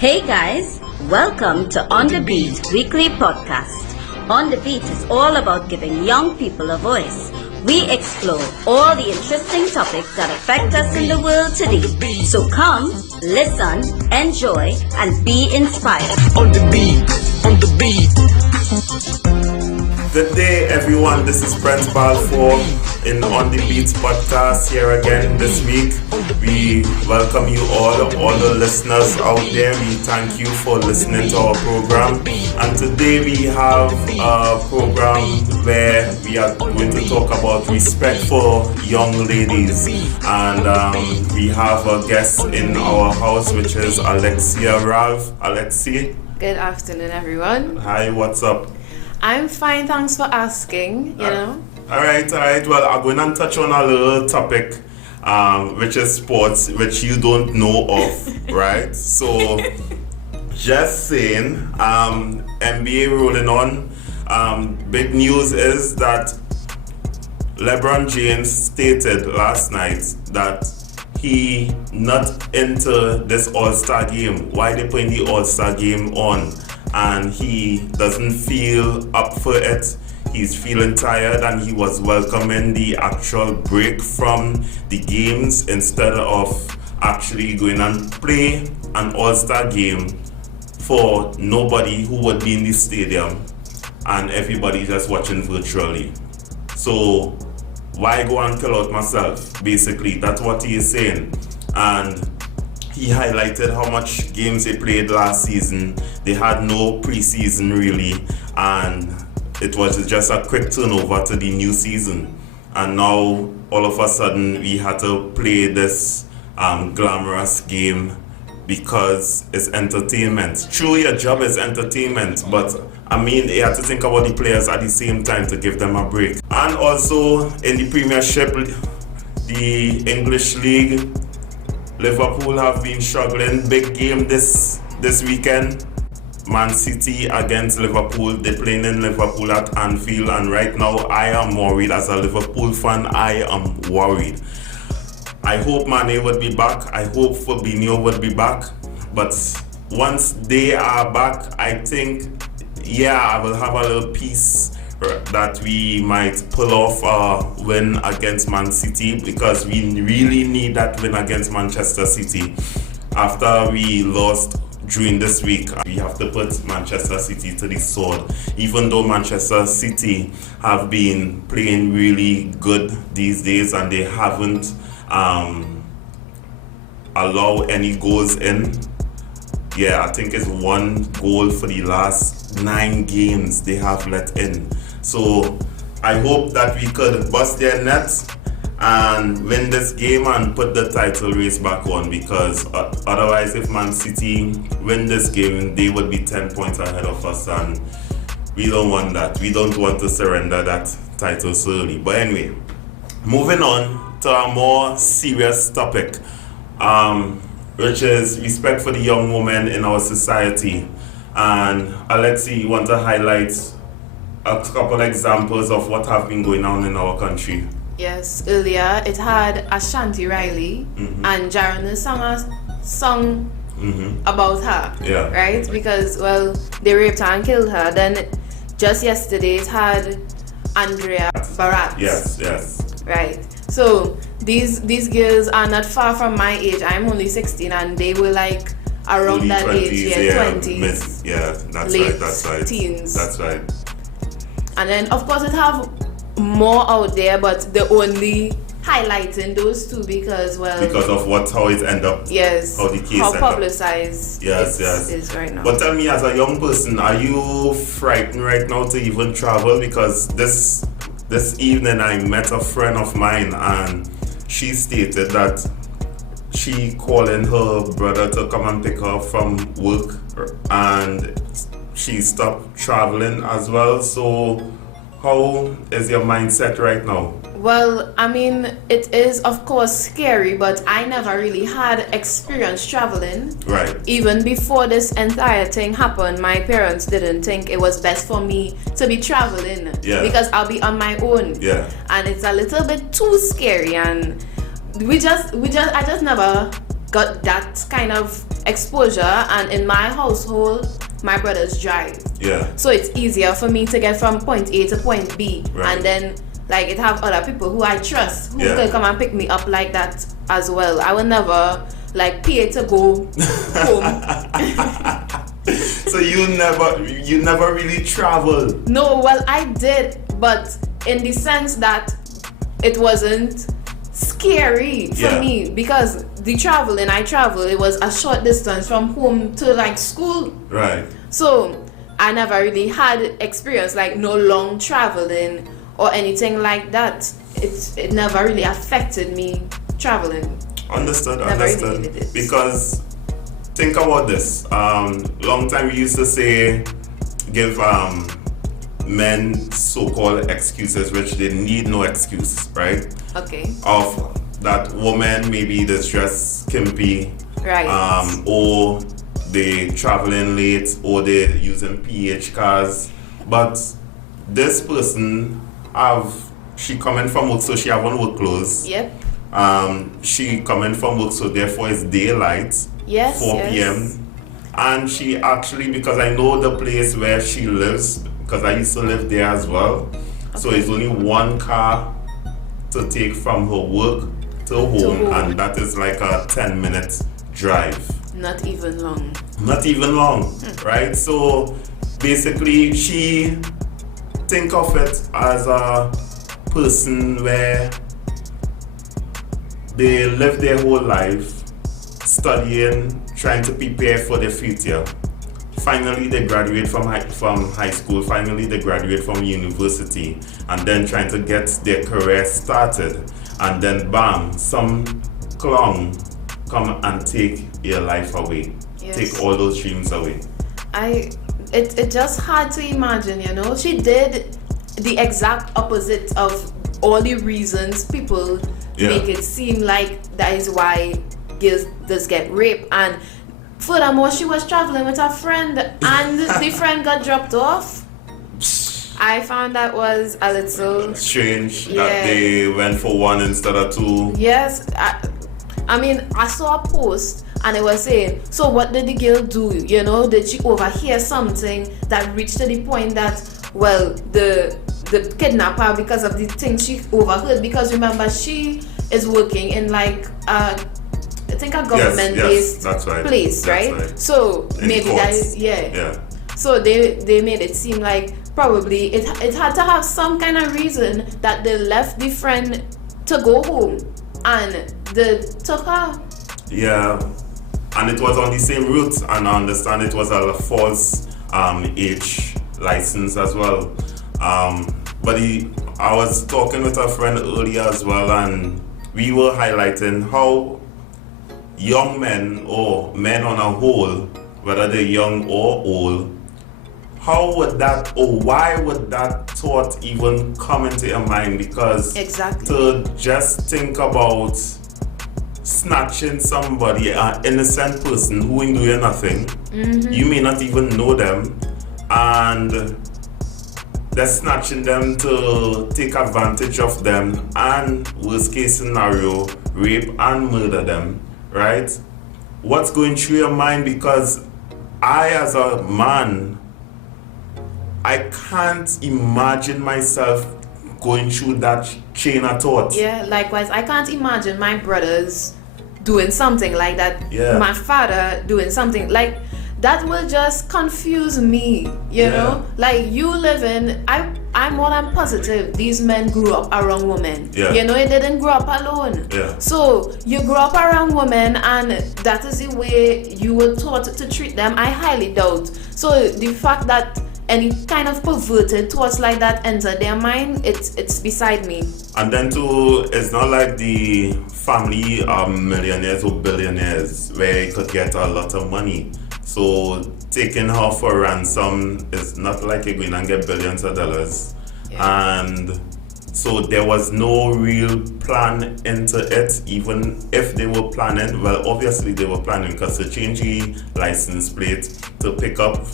Hey guys, welcome to On the Beat weekly podcast. On the Beat is all about giving young people a voice. We explore all the interesting topics that affect us in the world today. So come, listen, enjoy, and be inspired. On the beat, on the beat. Good day, everyone. This is Prince Balfour in On the Beat podcast here again this week. We welcome you all the listeners out there. We thank you for listening to our program. And today we have a program where we are going to talk about respect for young ladies. And we have a guest in our house, which is Alexia Ralph. Alexi. Good afternoon, everyone. Hi, what's up? I'm fine, thanks for asking, know. All right. Well, I'm going to touch on a little topic, which is sports, which you don't know of, right? So, just saying, NBA rolling on. Big news is that LeBron James stated last night that he not into this All-Star game. Why they putting the All-Star game on? And he doesn't feel up for it. He's feeling tired and he was welcoming the actual break from the games instead of actually going and play an all-star game for nobody who would be in the stadium and everybody just watching virtually. So why go and kill out myself? Basically, that's what he is saying. And he highlighted how much games they played last season. They had no preseason really, and it was just a quick turnover to the new season. And now, all of a sudden, we had to play this glamorous game because it's entertainment. True, your job is entertainment, but I mean, you have to think about the players at the same time to give them a break. And also, in the Premiership, the English League, Liverpool have been struggling. Big game this weekend. Man City against Liverpool. They're playing in Liverpool at Anfield, and right now I am worried. As a Liverpool fan, I am worried. I hope Mane would be back. I hope Fabinho would be back. But once they are back, I think, I will have a little peace that we might pull off a win against Man City, because we really need that win against Manchester City. After we lost during this week, we have to put Manchester City to the sword. Even though Manchester City have been playing really good these days and they haven't allowed any goals in. I think it's one goal for the last 9 games they have let in. So I hope that we could bust their nets and win this game and put the title race back on, because otherwise, if Man City win this game, they would be 10 points ahead of us, and we don't want that. We don't want to surrender that title so early. But anyway, moving on to a more serious topic, which is respect for the young woman in our society. And Alexi, you want to highlight a couple examples of what have been going on in our country? Yes, earlier it had Ashanti Riley and Jaron sang a song about her, right? Because, well, they raped her and killed her. Then just yesterday it had Andrea Barat. Yes. Right. So these girls are not far from my age. I'm only 16 and they were like around that 20s, age, 20s. That's right. Teens. That's right. And then, of course, it have more out there, but they're only highlighting those two because of how it end up. Yes. How the case how end publicized up. it is right now. But tell me, as a young person, are you frightened right now to even travel? Because this evening I met a friend of mine and she stated that she calling her brother to come and pick her up from work, and she stopped traveling as well. So how is your mindset right now? Well, I mean, it is of course scary, but I never really had experience traveling. Right. Even before this entire thing happened, my parents didn't think it was best for me to be traveling. Yeah. Because I'll be on my own. Yeah. And it's a little bit too scary, and I just never got that kind of exposure, and in my household, my brothers drive. Yeah. So it's easier for me to get from point A to point B, Right. and then like it have other people who I trust who Yeah. can come and pick me up like that as well. I will never like pay to go home. So you never really travel. No, well I did, but in the sense that it wasn't scary for Yeah. me because the traveling I travel, it was a short distance from home to like school. Right. So I never really had experience like no long traveling or anything like that. It never really affected me traveling. Understood. Never really did it. Because think about this. Long time we used to say, give men so-called excuses, which they need no excuse, right? Okay. Of that woman maybe that's just skimpy, Right. or they traveling late, or they using PH cars. But this person she coming from work, so she have on work clothes. Yep. She coming from work, so therefore it's daylight. Yes. 4 yes. p.m. And she actually, because I know the place where she lives, because I used to live there as well. So it's only one car to take from her work to home, and that is like a 10-minute drive. Not even long. Not even long, right? So basically, she think of it as a person where they live their whole life studying, trying to prepare for their future. Finally, they graduate from high school. Finally, they graduate from university, and then trying to get their career started. And then, bam, some clown come and take your life away. Yes. Take all those dreams away. It just hard to imagine, you know. She did the exact opposite of all the reasons people make it seem like that is why girls does get raped. And furthermore, she was traveling with a friend and the friend got dropped off. I found that was a little strange that they went for one instead of two. Yes, I mean, I saw a post and it was saying, so what did the girl do? You know, did she overhear something that reached to the point that, well, the kidnapper, because of the things she overheard, because remember, she is working in like I think a government-based place, right? So in maybe courts. that So they made it seem like probably it had to have some kind of reason that they left the friend to go home and they took her. Yeah, and it was on the same route, and I understand it was a false age license as well. But I was talking with a friend earlier as well, and we were highlighting how young men or men on a whole, whether they're young or old, how would that or why would that thought even come into your mind? Because to just think about snatching somebody, an innocent person who ain't doing nothing, you may not even know them, and they're snatching them to take advantage of them, and worst case scenario, rape and murder them, right? What's going through your mind? Because I, as a man, I can't imagine myself going through that chain of thought. Yeah, likewise, I can't imagine my brothers doing something like that. Yeah. My father doing something like that will just confuse me, you know? Like you living, I'm more than positive these men grew up around women. Yeah. You know, they didn't grow up alone. Yeah. So you grew up around women and that is the way you were taught to treat them. I highly doubt. So the fact that any kind of perverted thoughts like that enter their mind, it's beside me. And then too, it's not like the family are millionaires or billionaires where you could get a lot of money. So taking her for ransom is not like you're going to get billions of dollars. Yeah. And so there was no real plan into it, even if they were planning. Well, obviously they were planning, because to change the license plate to pick up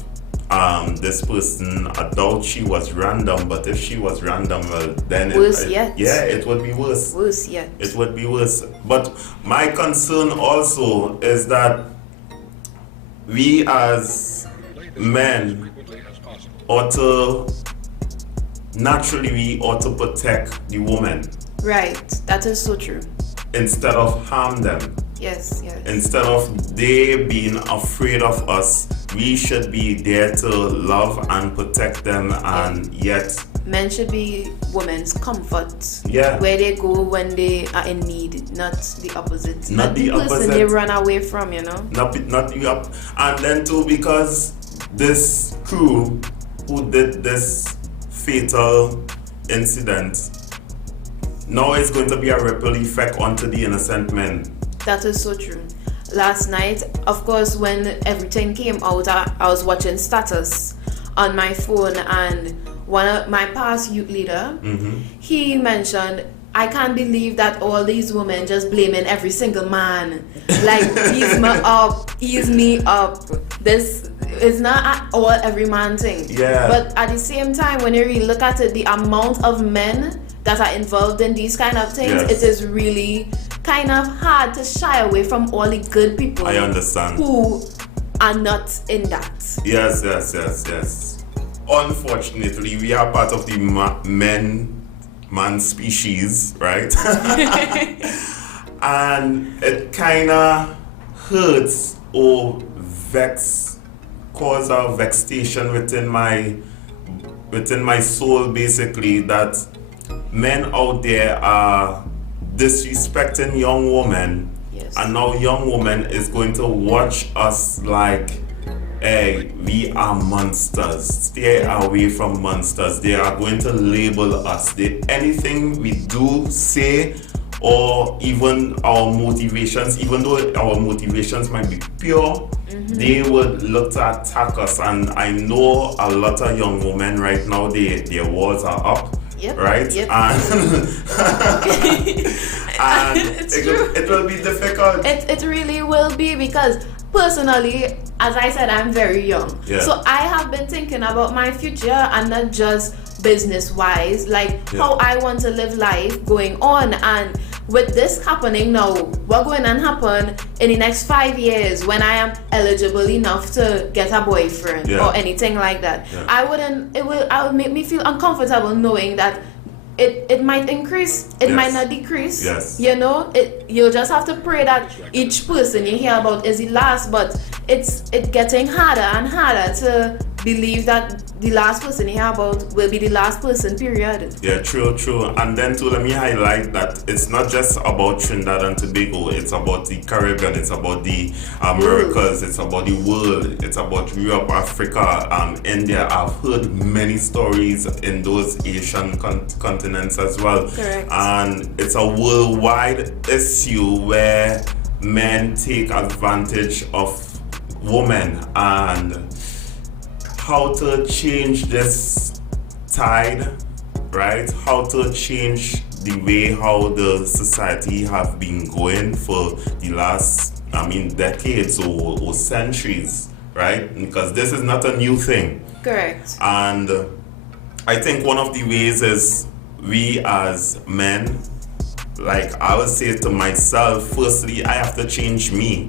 this person, I doubt she was random, but if she was random, well, then it would be worse. Worse yet. It would be worse. But my concern also is that we as men ought to naturally we ought to protect the woman. Right. That is so true. Instead of harm them. Yes, yes. Instead of they being afraid of us, we should be there to love and protect them, and yet men should be women's comfort. Yeah. Where they go when they are in need, not the opposite. Not the person opposite. they run away from, you know. Not the up. And then too, because this crew who did this fatal incident, now it's going to be a ripple effect onto the innocent men. That is so true. Last night, of course, when everything came out, I was watching status on my phone, and one of my past youth leader, he mentioned, I can't believe that all these women just blaming every single man. Like, ease me up. This is not at all every man thing. Yeah. But at the same time, when you really look at it, the amount of men that are involved in these kind of things, Yes. it is really kind of hard to shy away from all the good people. I understand. Who are not in that. Yes. Unfortunately, we are part of the man species, right? And it kind of hurts or cause a vexation within my soul, basically, that men out there are disrespecting young women. Yes. And now young woman is going to watch us like, hey, we are monsters. Stay away from monsters. They are going to label us. Anything we do, say, or even our motivations, even though our motivations might be pure, they would look to attack us. And I know a lot of young women right now, their walls are up. Yep. Right? Yep. And It's true. it will be difficult. It really will be, because personally, as I said, I'm very young. Yeah. So I have been thinking about my future, and not just business wise, like how I want to live life going on. And with this happening now, what going to happen in the next 5 years when I am eligible enough to get a boyfriend or anything like that? It will make me feel uncomfortable knowing that it might increase, it might not decrease. Yes. You know, you'll just have to pray that each person you hear about is the last, but it's getting harder and harder to believe that the last person you hear about will be the last person, period. Yeah, true. And then too, let me highlight that it's not just about Trinidad and Tobago, it's about the Caribbean, it's about the Americas, it's about the world, it's about Europe, Africa, India. I've heard many stories in those Asian continents as well. Correct. And it's a worldwide issue where men take advantage of women, and how to change this tide, right? How to change the way how the society have been going for the last, decades or centuries, right? Because this is not a new thing. Correct. And I think one of the ways is we as men, like I would say to myself, firstly, I have to change me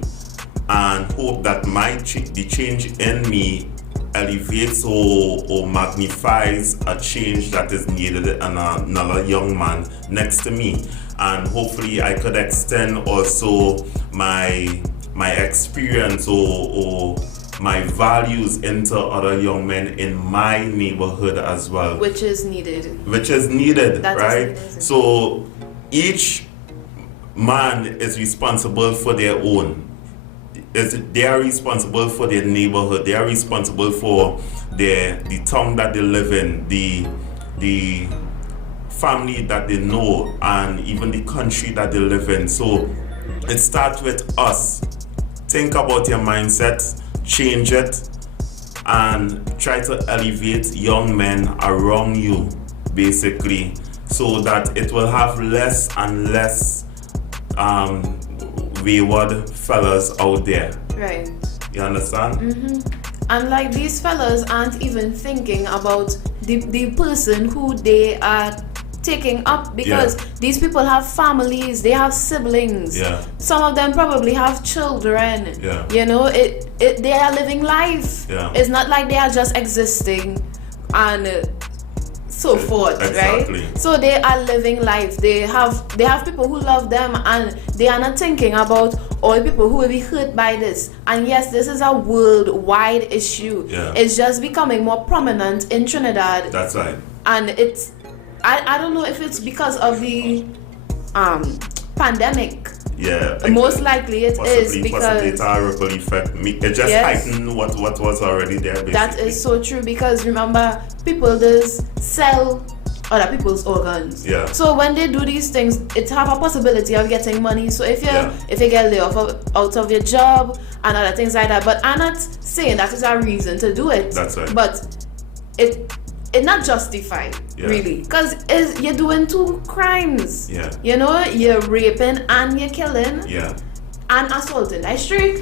and hope that the change in me elevates or magnifies a change that is needed in another young man next to me. And hopefully I could extend also my experience or my values into other young men in my neighborhood as well. Which is needed. That right? is needed. So each man is responsible for their own. They are responsible for their neighborhood. They are responsible for the town that they live in, the family that they know, and even the country that they live in. So it starts with us. Think about your mindset, change it, and try to elevate young men around you, basically, so that it will have less and less wayward fellas out there. Right. You understand? And like, these fellas aren't even thinking about the person who they are taking up because these people have families, they have siblings. Yeah. Some of them probably have children. Yeah. You know, they are living life. Yeah. It's not like they are just existing and so forth, exactly. right? So they are living life. They have people who love them, and they are not thinking about all people who will be hurt by this. And yes, this is a worldwide issue. Yeah. It's just becoming more prominent in Trinidad. That's right. And it's I don't know if it's because of the pandemic. Yeah. Most likely it is because possibly it had a ripple effect. It just heightened what was already there. Basically. That is so true, because remember, people just sell other people's organs. Yeah. So when they do these things, it have a possibility of getting money. So if you get laid off out of your job and other things like that, but I'm not saying that is a reason to do it. That's right. But it's not justified, really, because you're doing two crimes. Yeah. You know, you're raping and you're killing. Yeah. And assaulting. That's straight.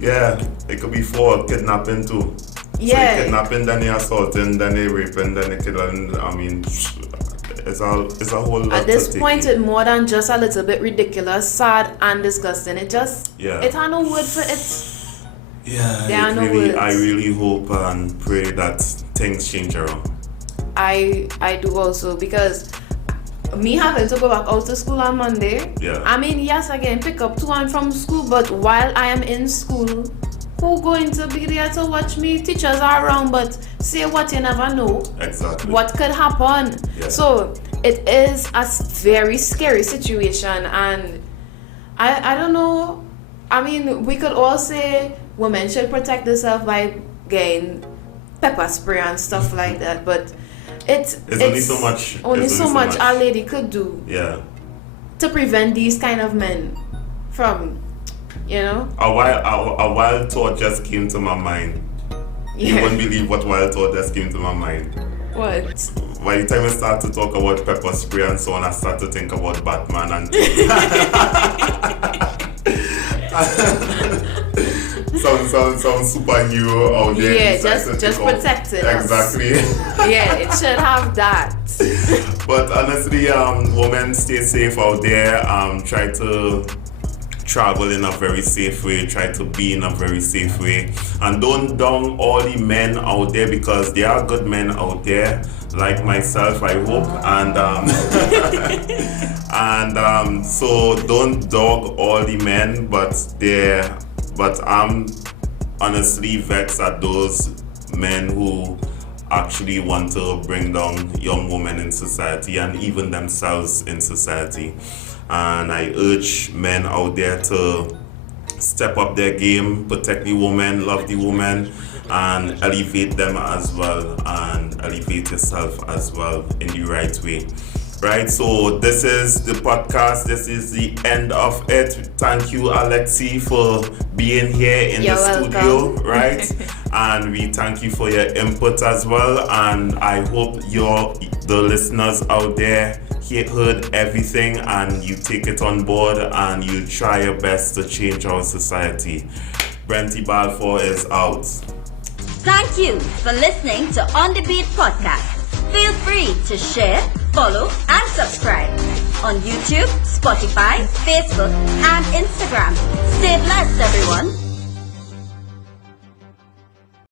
Yeah, it could be for kidnapping too. Yeah. So kidnapping, then they assaulting, then they raping, then they killing. I mean, it's a whole lot. At this point, it's more than just a little bit ridiculous, sad, and disgusting. It just it had no word for it. Yeah, I really hope and pray that things change around. I do also, because me having to go back out to school on Monday. Yeah. I mean, yes, I can pick up to and from school, but while I am in school, who going to be there to watch me? Teachers are around, but say what, you never know. Exactly. What could happen? Yeah. So it is a very scary situation, and I don't know. I mean, we could all say women should protect themselves by getting pepper spray and stuff like that, but it's only so much. Only so much a lady could do. Yeah. To prevent these kind of men from, you know. A wild thought just came to my mind. Yeah. You wouldn't believe what wild thought just came to my mind. What? By the time I start to talk about pepper spray and so on, I start to think about Batman and some superhero out there. Yeah, just protecting us. Exactly. Yeah, it should have that. But honestly, women, stay safe out there. Try to travel in a very safe way. Try to be in a very safe way, and don't down all the men out there, because there are good men out there, like myself, I hope, and so don't dog all the men, but I'm honestly vexed at those men who actually want to bring down young women in society and even themselves in society. And I urge men out there to step up their game, protect the woman, love the woman, and elevate them as well, and elevate yourself as well in the right way. Right, so this is the podcast. This is the end of it. Thank you, Alexi, for being here in the studio, right? And we thank you for your input as well. And I hope the listeners out there heard everything and you take it on board and you try your best to change our society. Brenty Balfour is out. Thank you for listening to On the Beat podcast. Feel free to share, follow, and subscribe on YouTube, Spotify, Facebook, and Instagram. Stay blessed, everyone.